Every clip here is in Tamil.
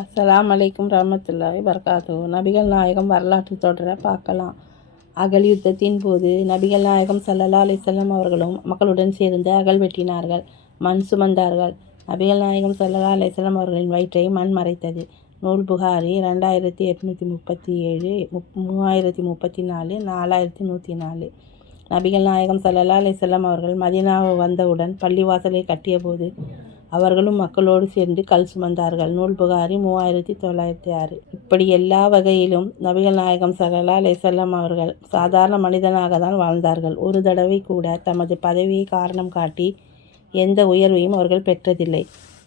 அஸ்ஸலாமு அலைக்கும் ரஹ்மத்துல்லாஹி வபரகாத்துஹு. நபிகள் நாயகம் வரலாற்று தொடரை பார்க்கலாம். அகல் யுத்தத்தின் போது நபிகள் நாயகம் ஸல்லல்லாஹு அலைஹி வஸல்லம் அவர்களும் மக்களுடன் சேர்ந்து அகல் வெட்டினார்கள், மண் சுமந்தார்கள். நபிகள் நாயகம் ஸல்லல்லாஹு அலைஹி வஸல்லம் அவர்களின் வயிற்றை மண் மறைத்தது. நூல் புகாரி 2837, 3034, 4104. நபிகள் நாயகம் ஸல்லல்லாஹு அலைஹி வஸல்லம் அவர்கள் மதீனா வந்தவுடன் பள்ளிவாசலை கட்டியபோது அவர்களும் மக்களோடு சேர்ந்து கல் சுமந்தார்கள். நூல் புகாரி 3906. இப்படி எல்லா வகையிலும் நபிகள் நாயகம் ஸல்லல்லாஹு அலைஹி வஸல்லம் அவர்கள் சாதாரண மனிதனாக தான் வாழ்ந்தார்கள். ஒரு தடவை கூட தமது பதவியை காரணம் காட்டி எந்த உயர்வையும் அவர்கள் பெற்றதில்லை.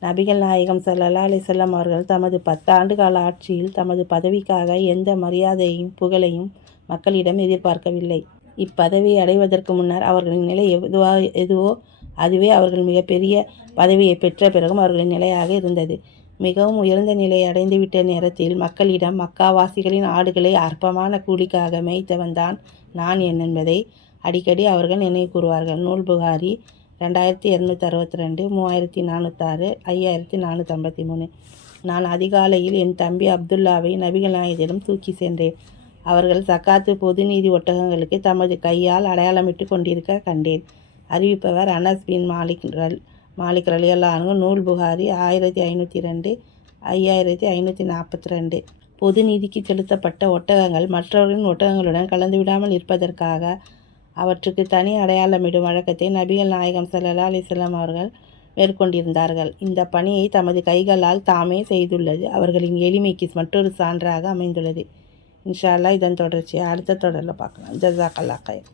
நபிகள் நாயகம் ஸல்லல்லாஹு அலைஹி வஸல்லம் அவர்கள் தமது 10 ஆண்டு கால ஆட்சியில் தமது பதவிக்காக எந்த மரியாதையையும் புகழையும் மக்களிடம் எதிர்பார்க்கவில்லை. இப்பதவியை அடைவதற்கு முன்னர் அவர்களின் நிலை எதுவோ அதுவே அவர்கள் மிகப்பெரிய பதவியை பெற்ற பிறகும் அவர்களின் நிலையாக இருந்தது. மிகவும் உயர்ந்த நிலையை அடைந்துவிட்ட நேரத்தில் மக்களிடம் மக்காவாசிகளின் ஆடுகளை அற்பமான கூலிக்காக மேய்த்தவன் தான் நான் என்பதை அடிக்கடி அவர்கள் நினைவு கூறுவார்கள். நூல் புகாரி 2262, 3406, 5453. நான் அதிகாலையில் என் தம்பி அப்துல்லாவை நபிகள் நாயகத்திடம் தூக்கி சென்றேன். அவர்கள் சக்காத்து பொது நீதி ஒட்டகங்களுக்கு தமது கையால் அடையாளமிட்டு கொண்டிருக்க கண்டேன். அறிவிப்பவர் அனஸ் பின் மாலிக் ரலியல்லாஹு அன்ஹு. நூல் புகாரி 1502, 5542. பொது நீதிக்கு செலுத்தப்பட்ட ஒட்டகங்கள் மற்றவர்களின் ஒட்டகங்களுடன் கலந்துவிடாமல் இருப்பதற்காக அவற்றுக்கு தனி அடையாளமிடும் வழக்கத்தை நபிகள் நாயகம் ஸல்லல்லாஹு அலைஹி வஸல்லம் அவர்கள் மேற்கொண்டிருந்தார்கள். இந்த பணியை தமது கைகளால் தாமே செய்துள்ளது அவர்களின் எளிமைக்கு மற்றொரு சான்றாக அமைந்துள்ளது. இன்ஷா அல்லாஹ் இதன் தொடர்ச்சியை அடுத்த தொடரில் பார்க்கலாம். ஜஸாக்கல்லாஹ் கைர்.